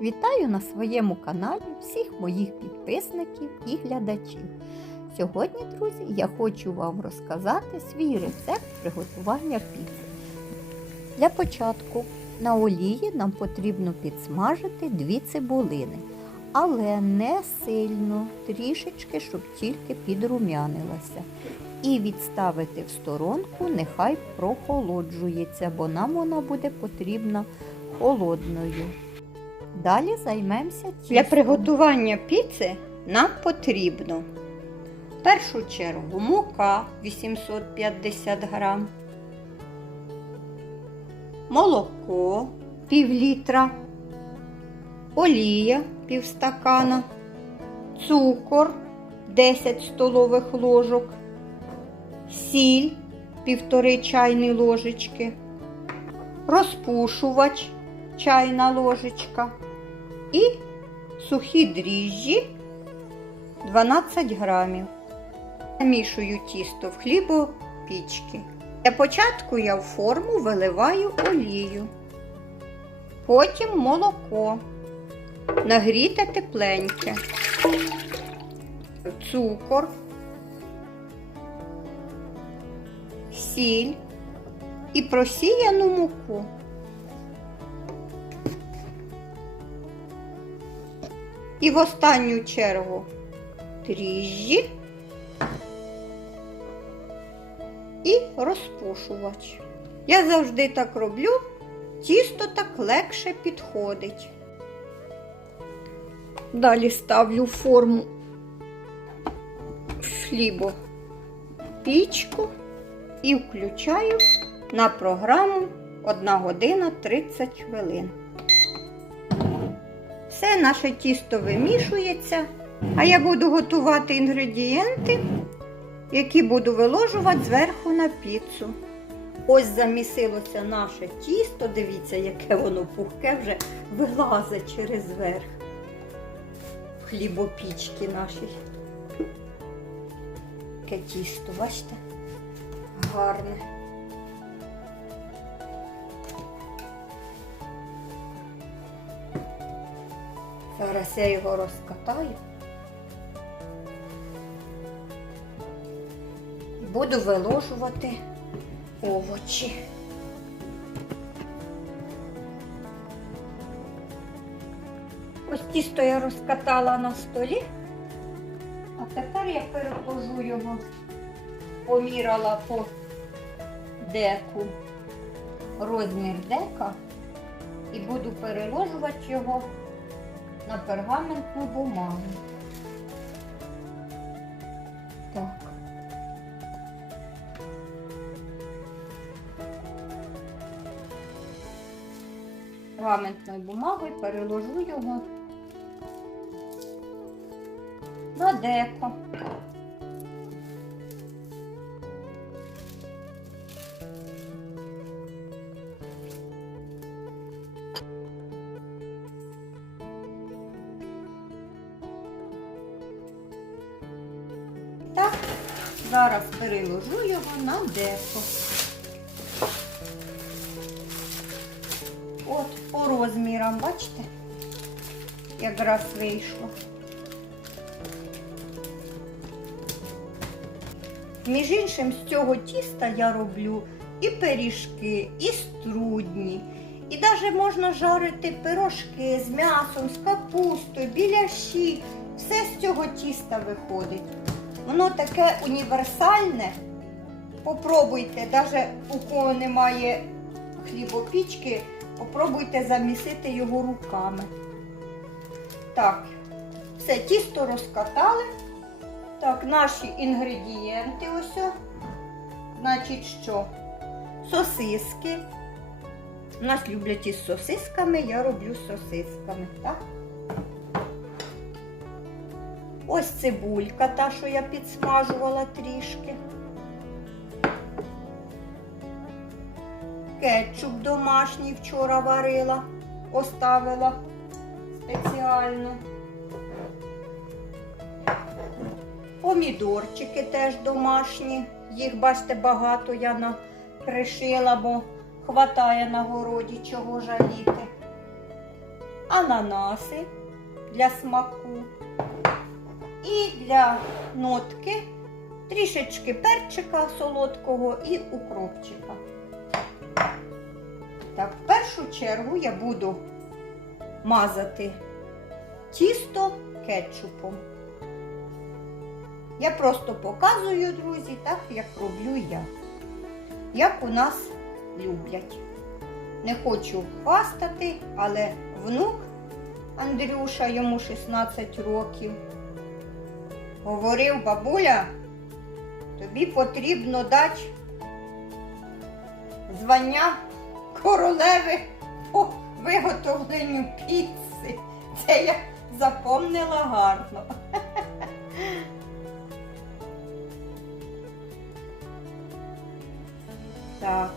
Вітаю на своєму каналі всіх моїх підписників і глядачів. Сьогодні, друзі, я хочу вам розказати свій рецепт приготування піци. Для початку на олії нам потрібно підсмажити дві цибулини, але не сильно, трішечки, щоб тільки підрумянилася. І відставити в сторонку, нехай прохолоджується, бо нам вона буде потрібна холодною. Далі займемося тістом. Для приготування піци нам потрібно в першу чергу мука 850 грам, молоко пів літра, олія пів стакана, цукор 10 столових ложок, сіль півтори чайні ложечки, розпушувач чайна ложечка і сухі дріжджі 12 грамів. Замішую тісто в хлібопічки. Для початку я в форму виливаю олію, потім молоко, нагріте тепленьке, цукор, сіль і просіяну муку. І в останню чергу дріжджі і розпушувач. Я завжди так роблю, тісто так легше підходить. Далі ставлю форму в хлібопічку і включаю на програму 1 година 30 хвилин. Все наше тісто вимішується, а я буду готувати інгредієнти, які буду виложувати зверху на піцу. Ось замісилося наше тісто, дивіться, яке воно пухке вже вилазить через верх в хлібопічки нашій. Таке тісто, бачите? Гарне. Зараз я його розкатаю. Буду виложувати овочі. Ось тісто я розкатала на столі, а тепер я переложу його, поміряла по деку розмір дека і буду переложувати його на пергаментну бумагу. Так. Пергаментною бумагою переложу його на деко. Зараз переложу його на деко. От по розмірам, бачите, якраз вийшло. Між іншим, з цього тіста я роблю і пиріжки, і струдні, і навіть можна жарити пирожки з м'ясом, з капустою, біляші. Все з цього тіста виходить. Воно таке універсальне. Попробуйте, навіть у кого немає хлібопічки, попробуйте замісити його руками. Так, все, тісто розкатали. Так, наші інгредієнти ось. Значить, що? Сосиски. У нас люблять із сосисками, я роблю з сосисками, так? Ось цибулька, та, що я підсмажувала трішки. Кетчуп домашній вчора варила, оставила спеціально. Помідорчики теж домашні. Їх, бачите, багато я накришила, бо хватає на городі чого жаліти. ананаси для смаку. І для нотки трішечки перчика солодкого і укропчика. Так, в першу чергу я буду мазати тісто кетчупом. Я просто показую, друзі, так як роблю я. Як у нас люблять. Не хочу хвастати, але внук Андрюша, йому 16 років, говорив, бабуля, тобі потрібно дати звання королеви по виготовленню піци. Це я запомнила гарно. Так.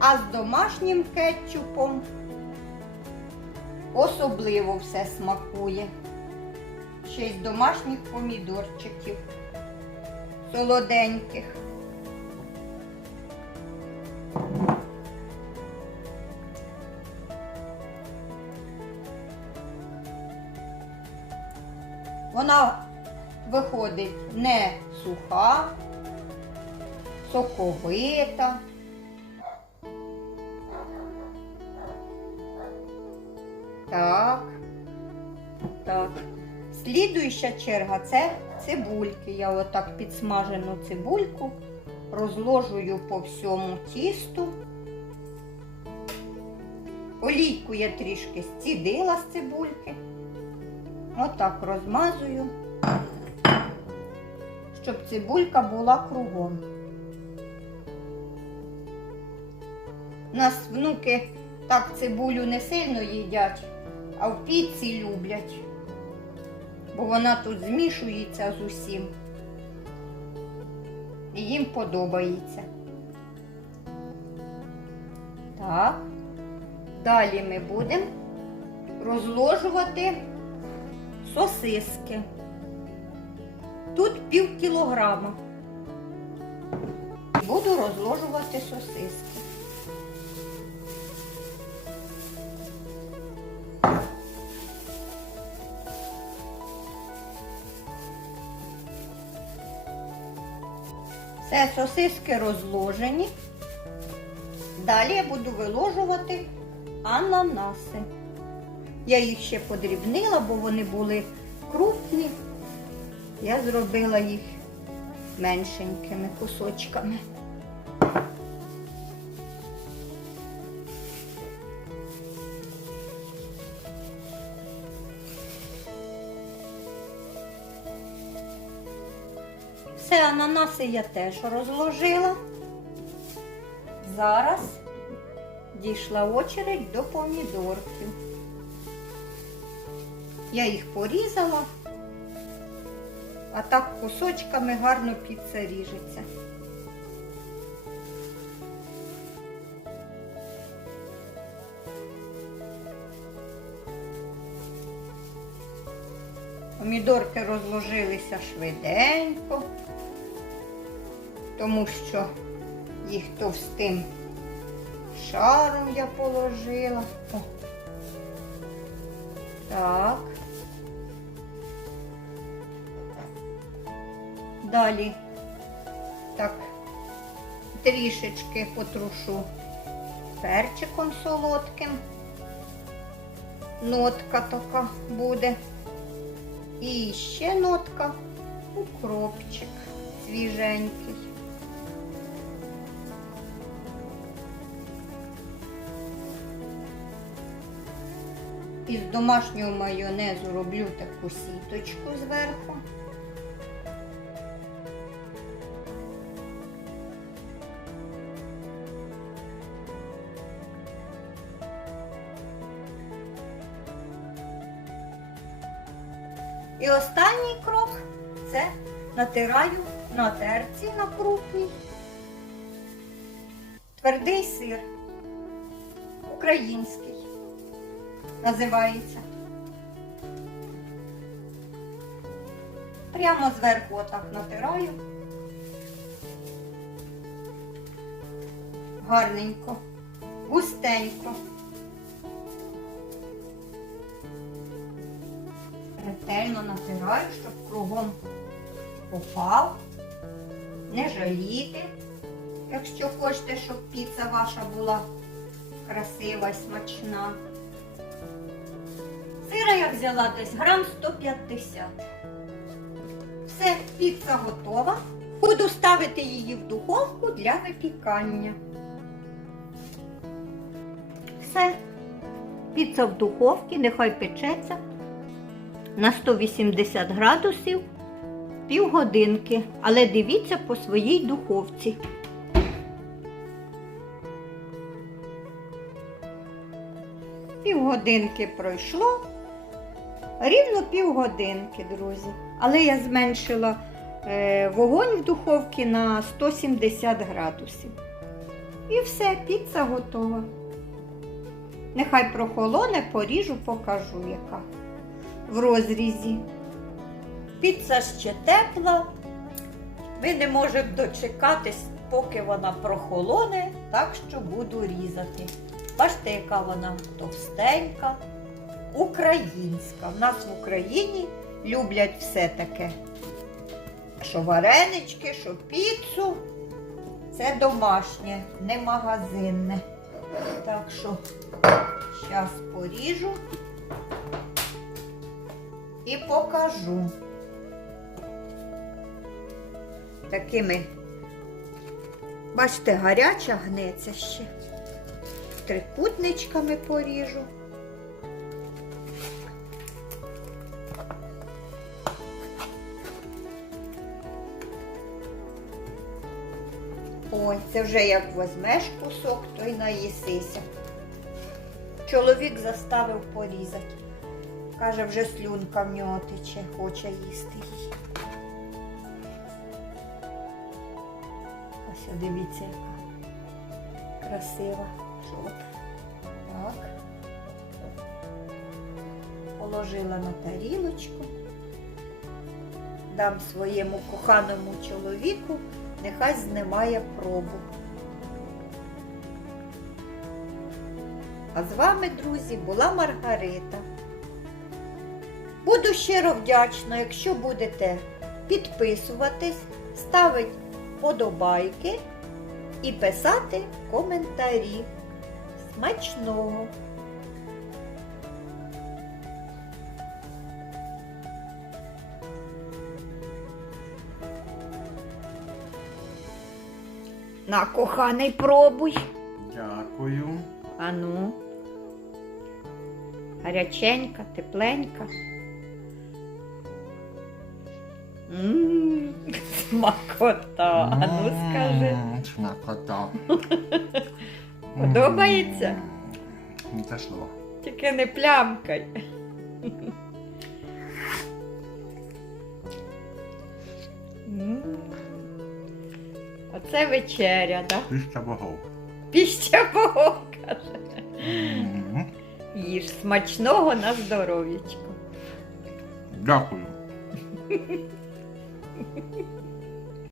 А з домашнім кетчупом особливо все смакує. Ще й з домашніх помідорчиків, солоденьких. Вона виходить не суха, соковита. Так. Так. Слідуюча черга це цибульки. Я отак підсмажену цибульку розложую по всьому тісту. Олійку я трішки зцідила з цибульки. Отак розмазую, щоб цибулька була кругом. У нас внуки так цибулю не сильно їдять, а в піці люблять, бо вона тут змішується з усім. І їм подобається. Так. Далі ми будемо розложувати сосиски. Тут пів кілограма. Буду розложувати сосиски. Все, сосиски розложені. Далі я буду виложувати ананаси. Я їх ще подрібнила, бо вони були крупні. Я зробила їх меншенькими кусочками. Все, ананаси я теж розложила. Зараз дійшла очередь до помідорків. Я їх порізала, а так кусочками гарно піца ріжеться. Помідорки розложилися швиденько, тому що їх товстим шаром я положила. О. Так. Далі так трішечки потрушу перчиком солодким. Нотка така буде. І ще нотка укропчик свіженький. Із домашнього майонезу роблю таку сіточку зверху. І останній крок це натираю на терці на крупній. Твердий сир. Український називається. Прямо зверху отак натираю. Гарненько. густенько. Ретельно натираю, щоб кругом попав. Не жаліти, якщо хочете, щоб піца ваша була красива і смачна. Сира я взяла десь грам 150. Все, піца готова. Буду ставити її в духовку для випікання. Все. Піца в духовці, нехай печеться на 180 градусів півгодинки. Але дивіться по своїй духовці. Півгодинки пройшло. Рівно півгодинки, друзі. Але я зменшила е, вогонь в духовці на 170 градусів. І все, піца готова. Нехай прохолоне, поріжу, покажу, яка в розрізі. Піца ще тепла. Ми не можемо дочекатись, поки вона прохолоне, так що буду різати. Бачите, яка вона товстенька, українська. В нас в Україні люблять все таке. Що варенички, що піцу. Це домашнє, не магазинне. Так що зараз поріжу і покажу. Такими, бачите, гаряча гнеться ще. Трикутничками поріжу. Ой, це вже як возьмеш кусок, то й наїсися. Чоловік заставив порізати. Каже, вже слюнка в нього тече, хоче їсти її. Ось дивіться, яка красива. Так. Положила на тарілочку. Дам своєму коханому чоловіку, нехай знімає пробу. А з вами, друзі, була Маргарита. Буду щиро вдячна, якщо будете підписуватись, ставити подобайки і писати коментарі. Смачного! На коханий пробуй. Дякую. Ану. Гаряченька, тепленька. Мм, смакота. Ану скажи. Смакота. Подобається? Не те слово. Тільки не плямкай. Оце вечеря, так? Піща богов. Піща богов, каже. М, Їж смачного на здоров'ячко. Дякую.